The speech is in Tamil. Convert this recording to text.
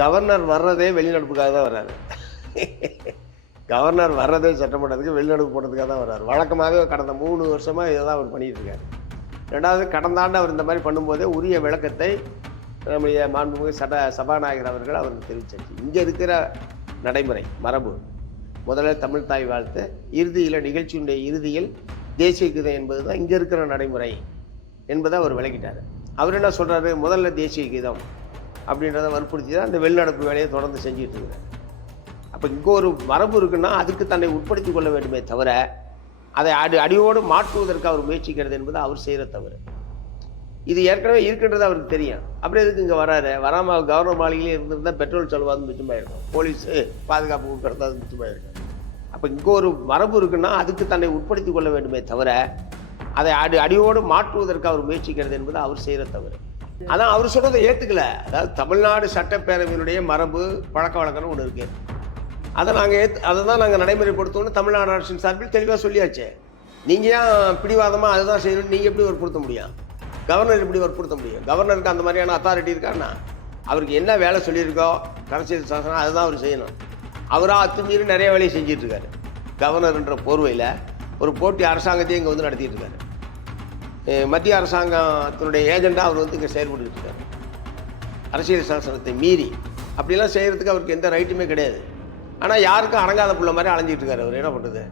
கவர்னர் வர்றதே வெளிநடப்புக்காக தான் வர்றாரு. கவர்னர் வர்றதே சட்டமன்றத்துக்கு வெளிநடப்பு போடுறதுக்காக தான் வர்றாரு. வழக்கமாகவே கடந்த 3 வருஷமாக இதை தான் அவர் பண்ணிகிட்டு இருக்காரு. ரெண்டாவது, கடந்த ஆண்டு அவர் இந்த மாதிரி பண்ணும்போதே உரிய விளக்கத்தை நம்முடைய மாண்புமிகு சபாநாயகர் அவர்கள் அவருக்கு தெரிவிச்சாச்சு. இங்கே இருக்கிற நடைமுறை மரபு, முதல்ல தமிழ் தாய் வாழ்த்து, இறுதியில் நிகழ்ச்சியினுடைய இறுதியில் தேசிய கீதம் என்பது தான் இங்கே இருக்கிற நடைமுறை என்பதை அவர் விளக்கிட்டார். அவர் என்ன சொல்கிறாரு, முதல்ல தேசிய கீதம் அப்படின்றத வற்புறுத்தி தான் அந்த வெளிநடப்பு வேலையை தொடர்ந்து செஞ்சுட்டு இருக்கிறார். அப்போ இங்கே ஒரு மரபு இருக்குன்னா அதுக்கு தன்னை உட்படுத்தி கொள்ள வேண்டுமே தவிர அதை அடியோடு மாற்றுவதற்கு அவர் முயற்சிக்கிறது என்பது அவர் செய்கிற தவறு. இது ஏற்கனவே இருக்கின்றது அவருக்கு தெரியும். அப்புறம் எதுக்கு இங்கே வராரு? வராமல் கவர்னர் மாளிகையிலே இருந்திருந்தால் பெட்ரோல் செலவாது மிச்சமாயிருக்கும், போலீஸு பாதுகாப்பு கொடுக்கறது அது மிச்சமாயிருக்கும். அப்போ இங்கே ஒரு மரபு இருக்குன்னா அதுக்கு தன்னை உட்படுத்தி கொள்ள வேண்டுமே தவிர அதை அடியோடு மாற்றுவதற்கு அவர் முயற்சிக்கிறது என்பது அவர் செய்கிற தவறு. அதான் அவர் சொல்கிறத ஏற்றுக்கல. அதாவது தமிழ்நாடு சட்டப்பேரவையினுடைய மரபு பழக்க வழக்கம்னு ஒன்று இருக்குது. அதை தான் நாங்கள் நடைமுறைப்படுத்தணும்னு தமிழ்நாடு அரசின் சார்பில் தெளிவாக சொல்லியாச்சு. நீங்கள் ஏன் பிடிவாதமாக அதுதான் செய்யணும்னு நீங்கள் எப்படி வற்புறுத்த முடியும்? கவர்னர் எப்படி வற்புறுத்த முடியும்? கவர்னருக்கு அந்த மாதிரியான அத்தாரிட்டி இருக்காருன்னா அவருக்கு என்ன வேலை சொல்லியிருக்கோ அரசியல் சாசனம் அதுதான் அவர் செய்யணும். அவராக அத்துமீறி நிறைய வேலையை செஞ்சிட்ருக்காரு. கவர்னர்ன்ற போர்வையில் ஒரு போட்டி அரசாங்கத்தையும் இங்கே வந்து நடத்திட்டு இருக்காரு. மத்திய அரசாங்கத்தினுடைய ஏஜெண்டாக அவர் வந்து இங்கே செயல்பட்டுக்கிட்டு இருக்காரு. அரசியல் சாசனத்தை மீறி அப்படிலாம் செய்கிறதுக்கு அவருக்கு எந்த ரைட்டுமே கிடையாது. ஆனால் யாருக்கும் அடங்காத புள்ள மாதிரி அலைஞ்சிட்டு இருக்காரு. அவர் என்ன பண்ணுறது?